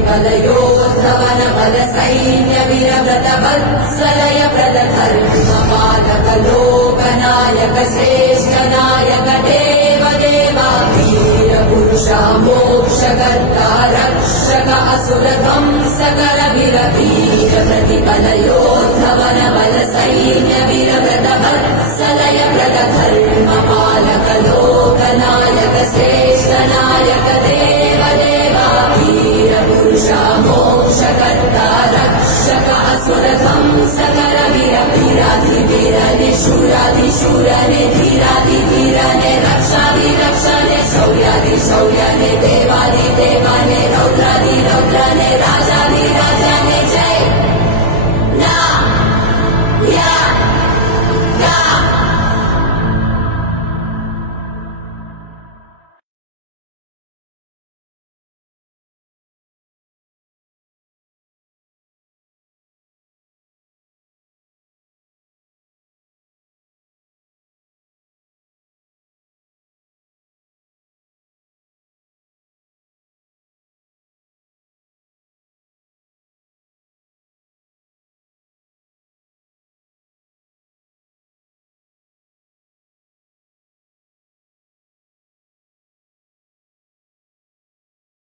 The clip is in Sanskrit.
प्रतिफलयोद्धवन बल सैन्य वीरव्रत वत्सलय प्रद धर्म पालक लोकनायक श्रेष्ठ नायक देव देवा वीर पुरुषा मोक्षकर्ता रक्षक असुर ध्वंसकर वीर वीर प्रतिफलयोद्धवन बल सैन्य वीरव्रत वत्सलय प्रद धर्म पालक लोकनायक श्रेष्ठ नायक देव देवा वीर पुरुषा मोक्षकर्ता रक्षक असुर ध्वंसकर वीर वीराधिवीर निशूराधिशूर धीराधिधीर रक्षाधिरक्षणे शौर्याधिशौर्यने देवाधिदेव